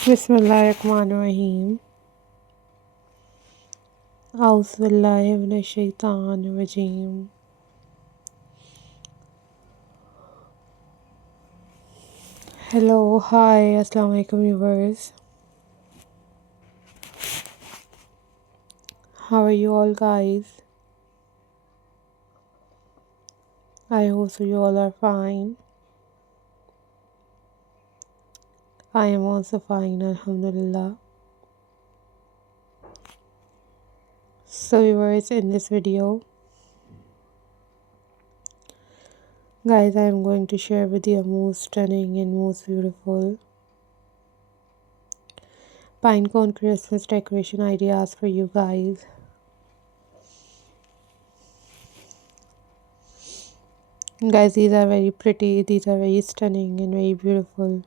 बिस्मिल्लाहिर्रहमानिर्रहीम। औज़ुबिल्लाहि मिनश्शैतानिर्रजीम। Hello, hi, assalamu alaikum viewers. How are you all guys? I hope so you all are fine. I am also fine, alhamdulillah. So viewers, in this video, guys, I am going to share with you most stunning and most beautiful pinecone Christmas decoration ideas for you guys. Guys, these are very pretty, these are very stunning and very beautiful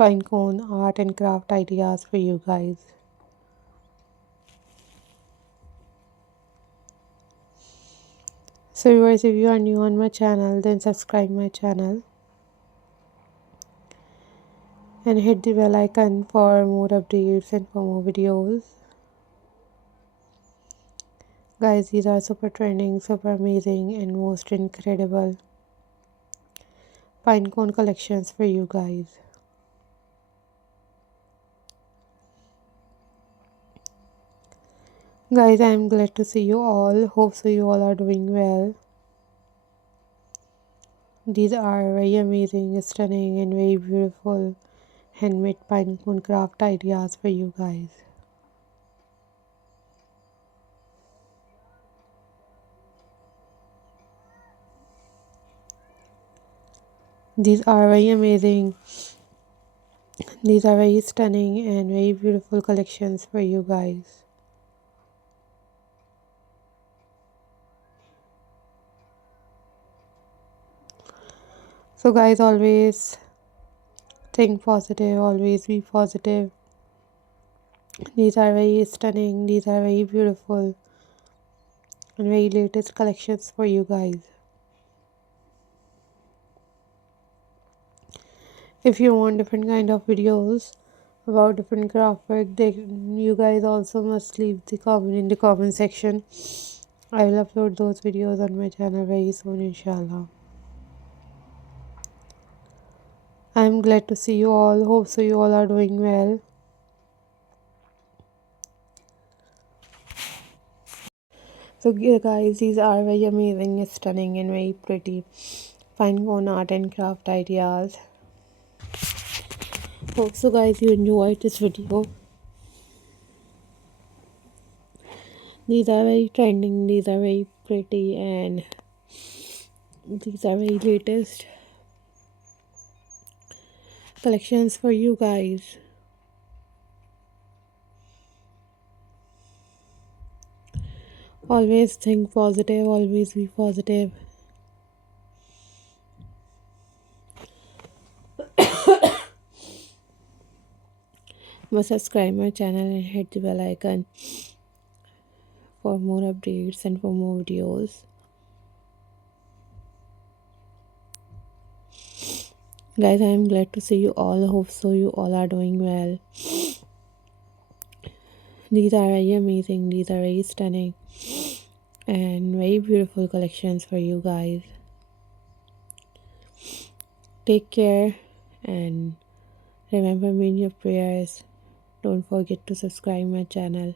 pinecone art and craft ideas for you guys. So viewers, if you are new on my channel, then subscribe my channel and hit the bell icon for more updates and for more videos. Guys, these are super trending, super amazing and most incredible pinecone collections for you guys. Guys, I am glad to see you all. Hope so you all are doing well. These are very amazing, stunning and very beautiful handmade pinecone craft ideas for you guys. These are very amazing. These are very stunning and very beautiful collections for you guys. So guys, always think positive, always be positive. These are very stunning, these are very beautiful and very latest collections for you guys. If you want different kind of videos about different craft work, then you guys also must leave the comment in the comment section. I will upload those videos on my channel very soon, inshallah. I am glad to see you all. Hope so you all are doing well. So guys, these are very amazing, stunning and very pretty pinecone art and craft ideas. Hope so guys you enjoyed this video. These are very trending, these are very pretty and these are very latest collections for you guys. Always think positive, always be positive. Must subscribe my channel and hit the bell icon for more updates and for more videos. Guys, I am glad to see you all. Hope so you all are doing well. These are very amazing, these are very stunning and very beautiful collections for you guys. Take care and remember me in your prayers. Don't forget to subscribe my channel